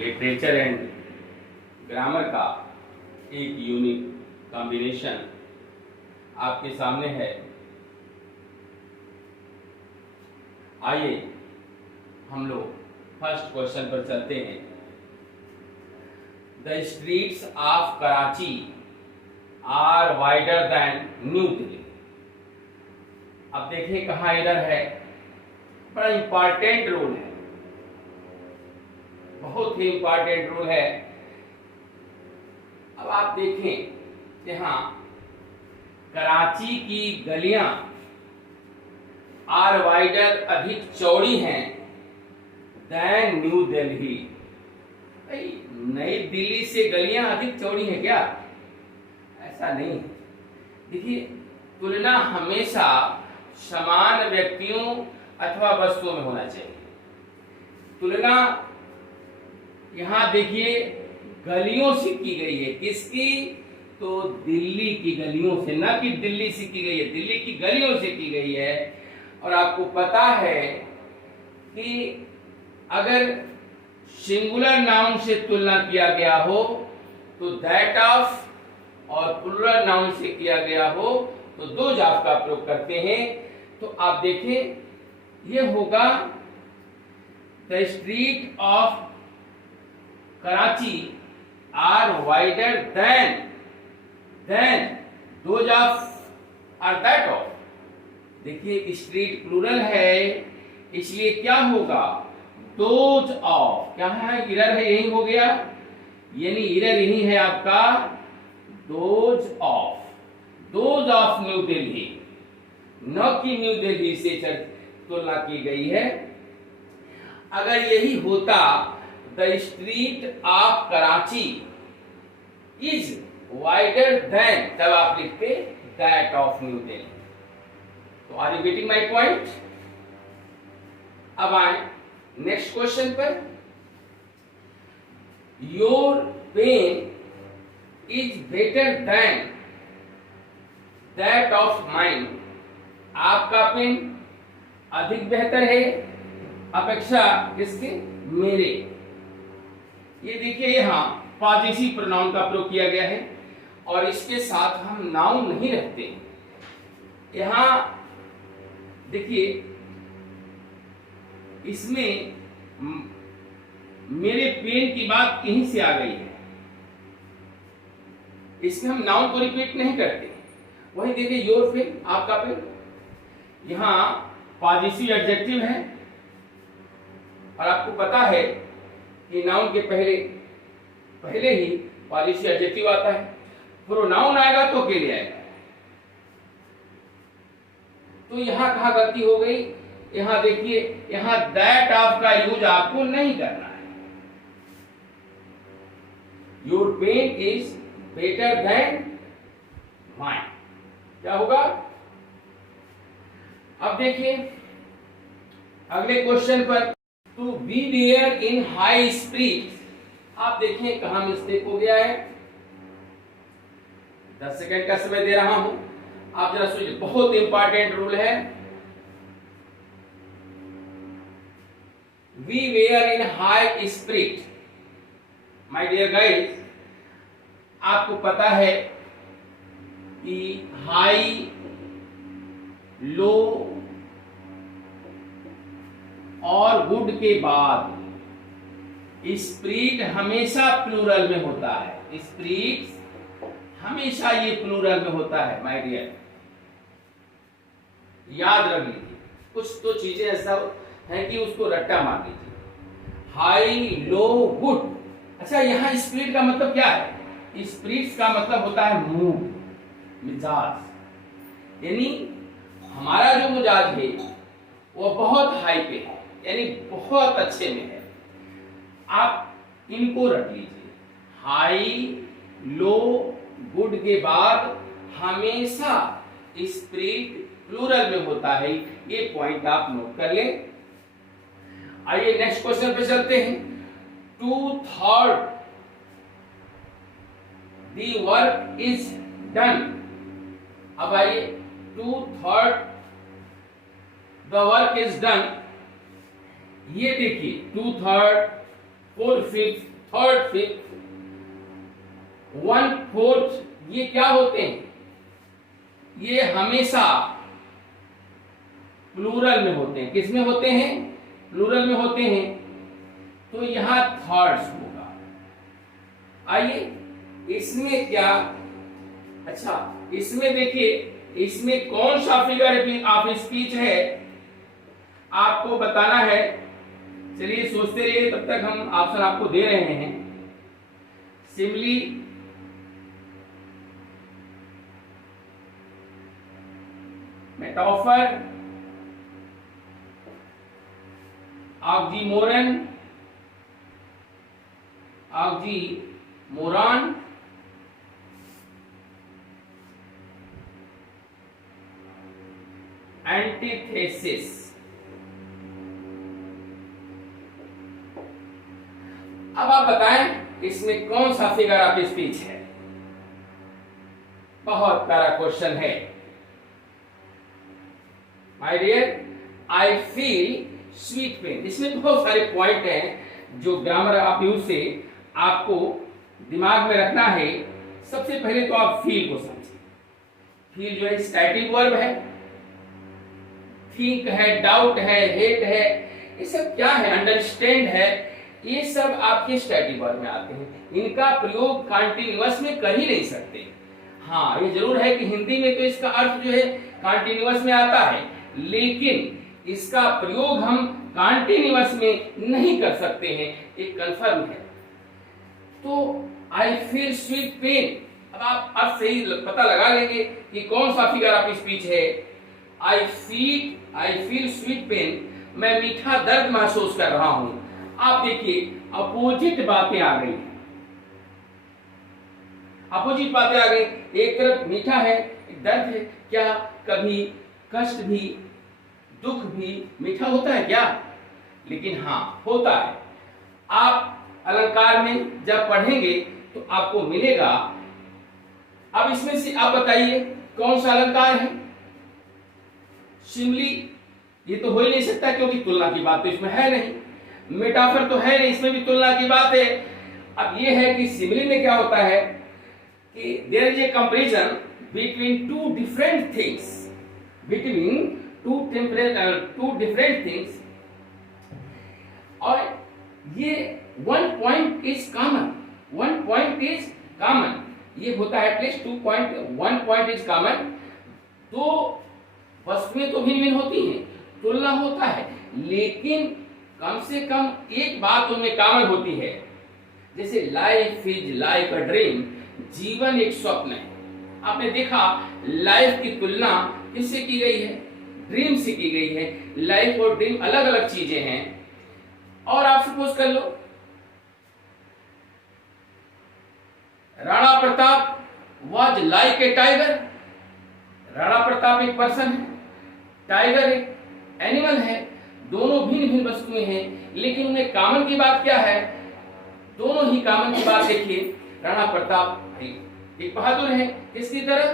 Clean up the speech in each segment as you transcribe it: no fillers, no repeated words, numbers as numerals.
Literature and grammar का एक unique combination आपके सामने है। आइए हम लोग फर्स्ट क्वेश्चन पर चलते हैं। The streets of Karachi are wider than new Delhi. अब देखिए कहाँ इधर है, बड़ा इंपॉर्टेंट रूल है, बहुत ही इंपॉर्टेंट रूल है। अब आप देखें यहाँ कराची की गलियां आर वाइडर अधिक चौड़ी हैं देन न्यू दिल्ली। नई दिल्ली से गलियां अधिक चौड़ी हैं क्या? ऐसा नहीं है। देखिए, तुलना हमेशा समान व्यक्तियों अथवा वस्तुओं में होना चाहिए। तुलना यहां देखिए गलियों से की गई है। किसकी? तो दिल्ली की गलियों से, न कि दिल्ली से की गई है, दिल्ली की गलियों से की गई है। और आपको पता है कि अगर सिंगुलर नाउन से तुलना किया गया हो तो दैट ऑफ, और प्लूरल नाउन से किया गया हो तो दोज ऑफ का प्रयोग करते हैं। तो आप देखें ये होगा the street of Karachi are wider than those of और दैट ऑफ। देखिए स्ट्रीट प्लूरल है, इसलिए क्या होगा? Those of. क्या है? इरर है, यही हो गया, यानी इरर यही है आपका दोज ऑफ न्यू दिल्ली, न कि न्यू दिल्ली से तुलना की गई है। अगर यही होता the street of Karachi is wider than, तब आप लिखते दैट ऑफ न्यू दिल्ली। तो are you getting my point? अब आए नेक्स्ट क्वेश्चन पर। Your pen is better than that of mind. आपका पेन अधिक बेहतर है अपेक्षा किसके? मेरे। ये देखिए यहां पॉजिटिव प्रोनाउन का प्रयोग किया गया है और इसके साथ हम नाउन नहीं रखते। यहां देखिए इसमें मेरे पेन की बात कहीं से आ गई है, इसमें हम नाउन को रिपीट नहीं करते। वही देखिए योर पेन, आपका पेन, यहां पॉजिटिव एडजेक्टिव है और आपको पता है कि नाउन के पहले ही पॉजिटिव एडजेक्टिव आता है। प्रोनाउन आएगा तो अकेले आएगा। तो यहां कहां गलती हो गई? यहां देखिए, यहां दैट ऑफ का यूज आपको नहीं करना है। Your pen is better than mine. क्या होगा? अब देखिए अगले क्वेश्चन पर, to be there in high spirit. आप देखें कहां मिस्टेक हो गया है। 10 सेकंड का समय दे रहा हूं, आप जरा सुनिए, बहुत इंपॉर्टेंट रूल है। We were in high spirit. My dear guys, आपको पता है कि हाई, लो और गुड के बाद स्प्रिट हमेशा प्लूरल में होता है। स्प्रिट हमेशा ये प्लूरल में होता है माय डियर, याद रख लीजिए। कुछ तो चीजें ऐसा है कि उसको रट्टा मार लीजिए। हाई, लो, गुड। अच्छा, यहां स्प्रिट का मतलब क्या है? स्प्रिट का मतलब होता है मूड, मिजाज। यानी हमारा जो मिजाज है वो बहुत हाई पे है, यानी बहुत अच्छे में है। आप इनको रख लीजिए। हाई, लो, गुड के बाद हमेशा स्प्रिट प्लूरल में होता है। ये पॉइंट आप नोट कर लें। आइए नेक्स्ट क्वेश्चन पे चलते हैं। 2/3 दी वर्क इज डन। अब आइए 2/3 द वर्क इज डन। ये देखिए 2/3 fourth fifth, third fifth, one fourth, ये क्या होते हैं? ये हमेशा प्लूरल में होते हैं। किस में होते हैं? प्लूरल में होते हैं। तो यहां थर्ड्स होगा। आइए इसमें क्या, अच्छा इसमें देखिए, इसमें कौन सा फिगर ऑफ स्पीच है आपको बताना है। चलिए सोचते रहिए, तब तक हम ऑप्शन आपको दे रहे हैं। Simli, metaphor, oxymoron, oxymoron, antithesis. अब आप बताएं इसमें कौन सा फिगर ऑफ स्पीच है? बहुत प्यारा क्वेश्चन है my dear. I feel sweet pen. इसमें बहुत सारे पॉइंट हैं जो ग्रामर ऑफ यूज से आपको दिमाग में रखना है। सबसे पहले तो आप फील को समझिए। फील जो है स्टैटिक वर्ब है, थिंक है, डाउट है, हेट है, ये सब क्या है? अंडरस्टैंड है, ये सब आपके स्टैटिक वर्ब में आते हैं। इनका प्रयोग कॉन्टिन्यूअस में कर ही नहीं सकते। हाँ ये जरूर है कि हिंदी में तो इसका अर्थ जो है कॉन्टिन्यूअस में आता है, लेकिन इसका प्रयोग हम कॉन्टिन्यूअस में नहीं कर सकते हैं, एक कंफर्म है। तो आई फील स्वीट पेन, अब आप अर्थ सही पता लगा लेंगे कि कौन सा फिगर ऑफ स्पीच है। आई फील स्वीट पेन, मैं मीठा दर्द महसूस कर रहा हूं। आप देखिए अपोजिट बातें आ गई, अपोजिट बातें आ गई। एक तरफ मीठा है, एक दर्द है। क्या कभी कष्ट भी, दुख भी मीठा होता है क्या? लेकिन हाँ होता है। आप अलंकार में जब पढ़ेंगे तो आपको मिलेगा। अब इसमें से आप बताइए कौन सा अलंकार है? सिमली, ये तो हो ही नहीं सकता क्योंकि तुलना की बात तो इसमें है नहीं। मेटाफर तो है नहीं, इसमें भी तुलना की बात है। अब ये है कि सिमली में क्या होता है कि there is a comparison between two different things, between two different things, और ये one point is common, one point is common. ये होता है at least 2 point, 1 point is common. दो वस्तुएं तो भिन्न भिन्न होती हैं, तुलना होता है, लेकिन कम से कम एक बात उनमें कॉमन होती है। जैसे life is like a dream, जीवन एक स्वप्न है। आपने देखा लाइफ की तुलना किससे की गई है? ड्रीम से की गई है। लाइफ और ड्रीम अलग अलग चीजें हैं। और आप सपोज कर लो Rana Pratap was like a tiger. Rana Pratap एक पर्सन है, टाइगर एक एनिमल है। दोनों भिन्न भिन्न वस्तुएं हैं, लेकिन उनमें कॉमन की बात क्या है? दोनों ही कॉमन की बात देखिए, राणा प्रताप एक बहादुर है, किसकी तरह?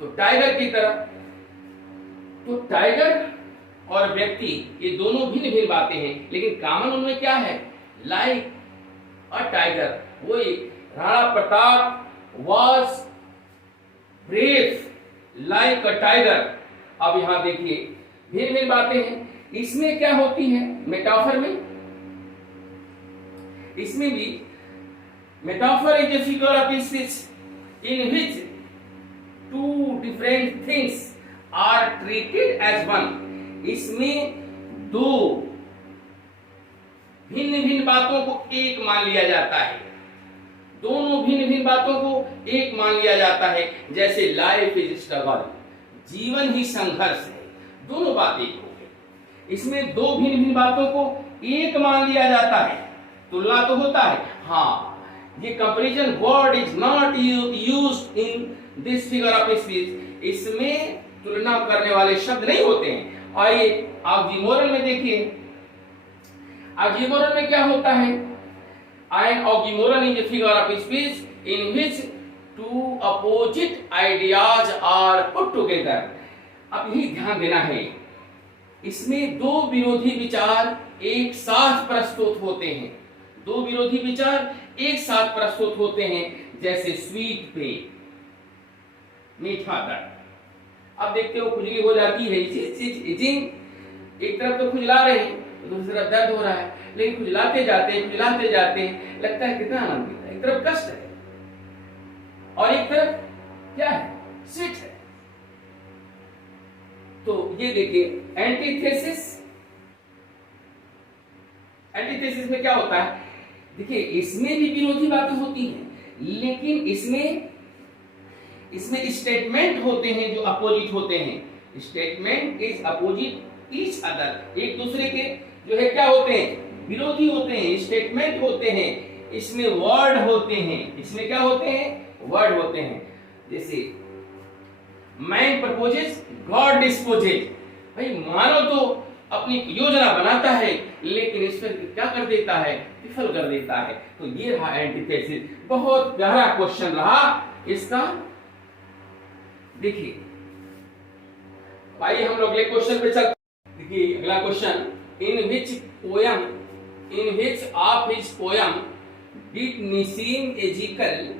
तो टाइगर की तरह। तो टाइगर और व्यक्ति ये दोनों भिन्न भिन्न बातें हैं, लेकिन कॉमन उनमें क्या है? Like a tiger. वो एक Rana Pratap was brave like a tiger. अब यहां देखिए भिन्न भिन्न बातें हैं। इसमें क्या होती है? मेटाफर में, इसमें भी metaphor is a figure of speech in which two different things are treated as one. इसमें दो भिन्न भिन्न बातों को एक मान लिया जाता है, दोनों भिन्न भिन्न बातों को एक मान लिया जाता है। जैसे लाइफ इज स्ट्रगल, जीवन ही संघर्ष है, दोनों बात एक हो गई। इसमें दो भिन्न भिन्न बातों को एक मान लिया जाता है, तुलना तो होता है। हाँ ये comparison word is not used in this figure of speech. इसमें तुलना करने वाले शब्द नहीं होते हैं। और ये ऑक्सीमोरन में देखिए, ऑक्सीमोरन में क्या होता है? An oxymoron is a figure of speech in which two opposite ideas are put together. अब यही ध्यान देना है, इसमें दो विरोधी विचार एक साथ प्रस्तुत होते हैं। दो विरोधी विचार एक साथ प्रस्तुत होते हैं, जैसे स्वीट पेन, मीठा दर्द। अब देखते हो खुजली हो जाती है, इचिंग, एक तरफ तो खुजला रहे हैं, दूसरी तरफ दर्द हो रहा है, लेकिन खुजलाते जाते हैं लगता है कितना आनंद मिलता है। एक तरफ कष्ट है और एक तरफ क्या है, स्वीट है। तो ये देखिए एंटीथेसिस। एंटीथेसिस में क्या होता है, देखिए इसमें भी विरोधी बातें होती हैं, लेकिन इसमें स्टेटमेंट होते हैं जो अपोजिट होते हैं। Statement is opposite each other, एक दूसरे के जो है क्या होते हैं, विरोधी होते हैं। स्टेटमेंट होते हैं, इसमें वर्ड होते हैं, इसमें क्या होते हैं, वर्ड होते हैं। जैसे मैन प्रपोजेस गॉड डिस्पोजेस, भाई मानव तो अपनी योजना बनाता है, लेकिन ईश्वर क्या कर देता है, विफल कर देता है। तो ये रहा एंटीथेसिस, बहुत गहरा क्वेश्चन रहा इसका। देखिए भाई हम लोग अगले क्वेश्चन पे चलते। देखिए अगला question, in which of his poem did Nissim Ezekiel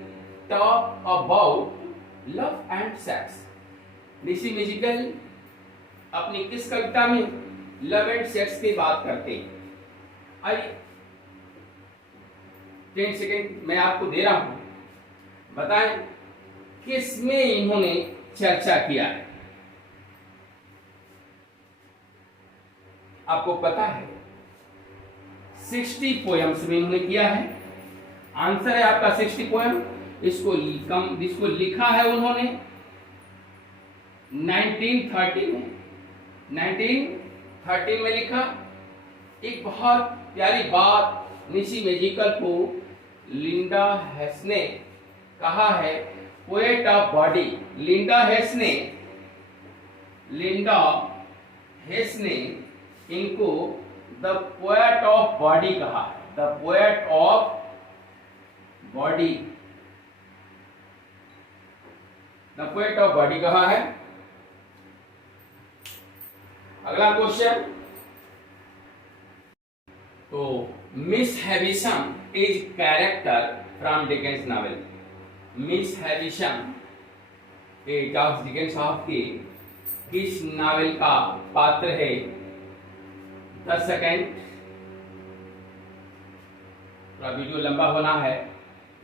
talk about love and sex. Nissim Ezekiel अपनी किस कविता में लव एंड सेक्स की बात करते हैं। आइए 10 सेकेंड मैं आपको दे रहा हूं, बताएं किसमें इन्होंने चर्चा किया है। आपको पता है 60 पोएम्स में इन्होंने किया है। आंसर है आपका 60 पोएम। इसको लिखा है उन्होंने 1913 में लिखा। एक बहुत प्यारी बात निसी मैजिकल को लिंडा हेस ने कहा है, poet of body. Linda Hess ने इनको द पोएट ऑफ बॉडी कहा है, the poet of body, the poet of body कहा है। अगला क्वेश्चन, तो Miss Havisham is character from Dickens novel. Miss Havisham Charles Dickens साहब के किस नावल का पात्र है। 10 सेकेंड, थोड़ा वीडियो लंबा होना है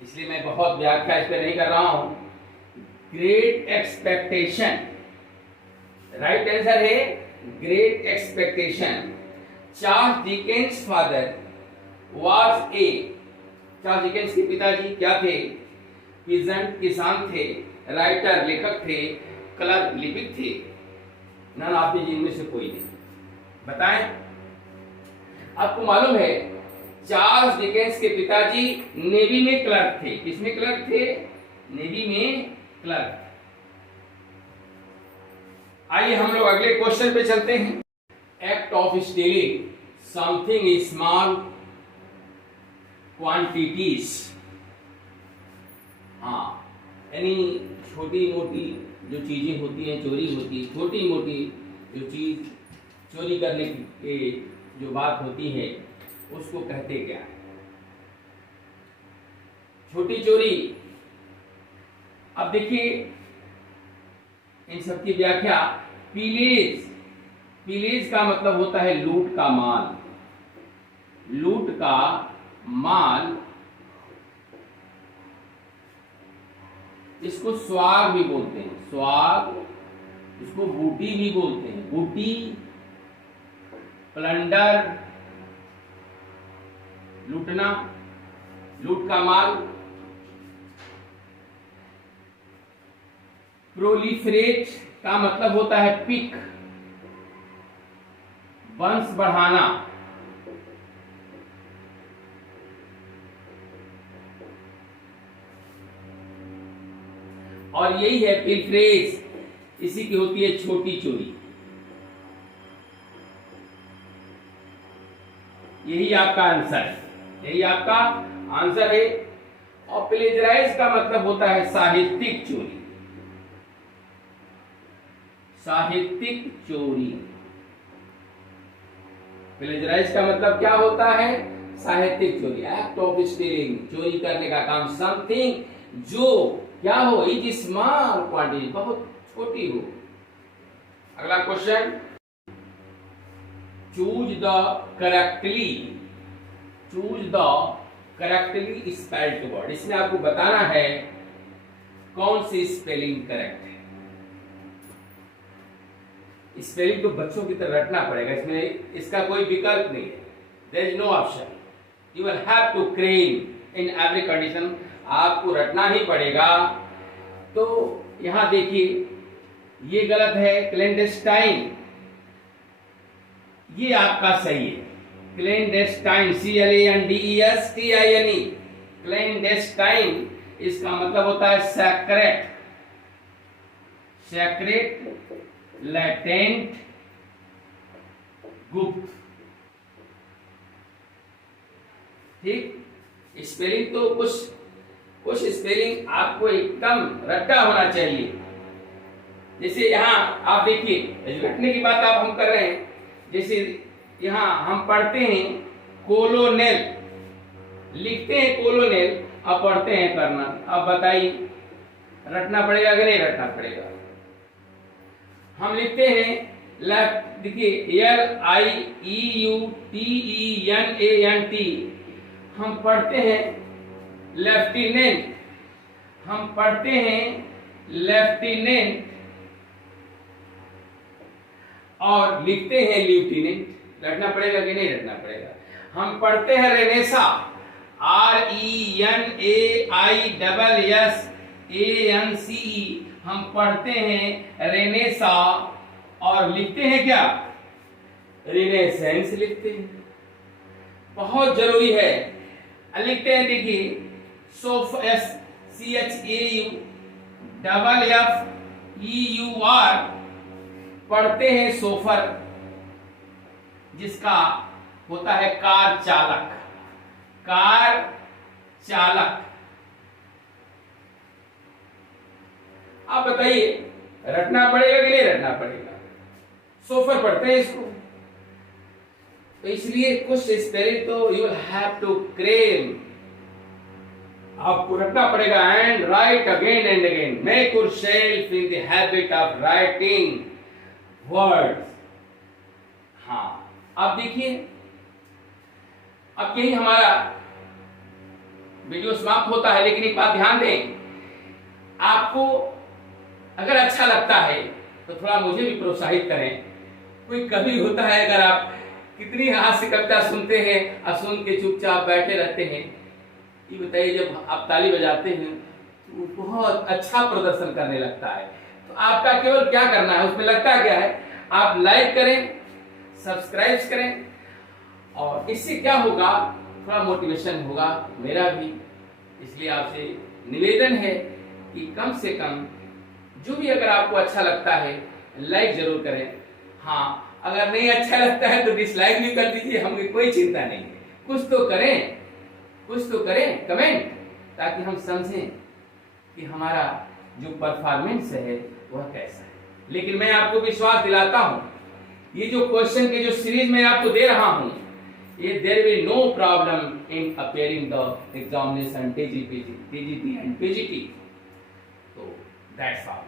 इसलिए मैं बहुत व्याख्या इस पर नहीं कर रहा हूं। ग्रेट एक्सपेक्टेशन, राइट आंसर है great expectation. Charles Dickens father was a, Charles Dickens के पिताजी क्या थे, पीजेंट किसान थे, राइटर लेखक थे, क्लर्क लिपिक थे। नन ऑफ दीज इनमें से कोई नहीं। बताएं, आपको मालूम है चार्ल्स डिकेंस के पिताजी नेवी में क्लर्क थे। किसमें क्लर्क थे, नेवी में क्लर्क। आइए हम लोग अगले क्वेश्चन पे चलते हैं। Act of stealing something small quantities. हाँ, यानी छोटी मोटी जो चीजें होती हैं, चोरी होती है, छोटी मोटी जो चीज चोरी करने की जो बात होती है उसको कहते क्या है, छोटी चोरी। अब देखिए इन सब की व्याख्या, पीलेज, पीलेज का मतलब होता है लूट का माल, लूट का माल। इसको स्वाग भी बोलते हैं, स्वाग, इसको बूटी भी बोलते हैं, बूटी, प्लंडर, लूटना, लूट का माल। प्रोलिफरेट का मतलब होता है पिक, वंश बढ़ाना। और यही है पिल्फ्रेज, इसी की होती है छोटी चोरी। यही आपका आंसर है, यही आपका आंसर है। और प्लेजराइज का मतलब होता है साहित्यिक चोरी, साहित्यिक चोरी। प्लेजराइज का मतलब क्या होता है, साहित्यिक चोरी, एक्ट ऑफ स्टीलिंग, चोरी करने का काम, समथिंग जो क्या हो, इज स्मॉल क्वांटिटी, बहुत छोटी हो। अगला question, choose the correctly spelled word. इसमें आपको बताना है कौन सी स्पेलिंग करेक्ट है। स्पेलिंग तो बच्चों की तरह रटना पड़ेगा, इसमें इसका कोई विकल्प नहीं है, there is no option, you will have to claim in every condition, आपको रटना ही पड़ेगा। तो यहां देखिए ये गलत है, क्लैंडेस्टाइन, ये आपका सही है, क्लैंडेस्टाइन, CLANDESTINE, क्लैंडेस्टाइन, इसका मतलब होता है सेक्रेट, लेटेंट, गुप्त। ठीक, स्पेलिंग तो कुछ स्पेलिंग आपको एकदम रट्टा होना चाहिए। जैसे यहाँ आप देखिए, रटने की बात आप हम कर रहे हैं, जैसे यहाँ हम पढ़ते हैं कोलोनेल, लिखते हैं कोलोनेल, अब पढ़ते हैं कर्नल। अब बताइए रटना पड़ेगा कि नहीं रटना पड़ेगा? हम लिखते हैं लेफ्ट, देखिए LIEUTENANT, हम पढ़ते हैं लेफ्टिनेंट, हम पढ़ते हैं लेफ्टिनेंट और लिखते हैं ल्यूटिनेंट। रटना पड़ेगा कि नहीं रटना पड़ेगा? हम पढ़ते हैं रेनेसा, RENAISSANCE, हम पढ़ते हैं रेनेसा और लिखते हैं क्या? रेनेसेंस लिखते हैं, बहुत जरूरी है। लिखते हैं देखिए SOFFEUR, पढ़ते हैं सोफर, जिसका होता है कार चालक, कार चालक। आप बताइए रटना पड़ेगा कि नहीं रटना पड़ेगा? सोफर पढ़ते हैं इसको, तो इसलिए कुछ स्पेलिंग तो you will have to claim, आपको रटना पड़ेगा। And write again and again, make yourself in the habit of writing words. हाँ, अब देखिए, अब यही हमारा वीडियो समाप्त होता है, लेकिन एक बात ध्यान दें, आपको अगर अच्छा लगता है तो थोड़ा मुझे भी प्रोत्साहित करें। कोई कभी होता है, अगर आप कितनी हास्य कविता सुनते हैं और सुन के चुपचाप बैठे रहते हैं, ये बताइए जब आप ताली बजाते हैं तो बहुत अच्छा प्रदर्शन करने लगता है। तो आपका केवल क्या करना है, उसमें लगता क्या है, आप लाइक करें, सब्सक्राइब करें, और इससे क्या होगा, थोड़ा मोटिवेशन होगा मेरा भी। इसलिए आपसे निवेदन है कि कम से कम जो भी अगर आपको अच्छा लगता है लाइक जरूर करें। हाँ, अगर नहीं अच्छा लगता है तो डिसलाइक भी कर दीजिए, हमें कोई चिंता नहीं है। कुछ तो करें कमेंट, ताकि हम समझें कि हमारा जो परफॉर्मेंस है वह कैसा है। लेकिन मैं आपको विश्वास दिलाता हूं, ये जो क्वेश्चन के जो सीरीज मैं आपको दे रहा हूं, ये there will no problem in appearing the examination TGP and PGT। So that's all.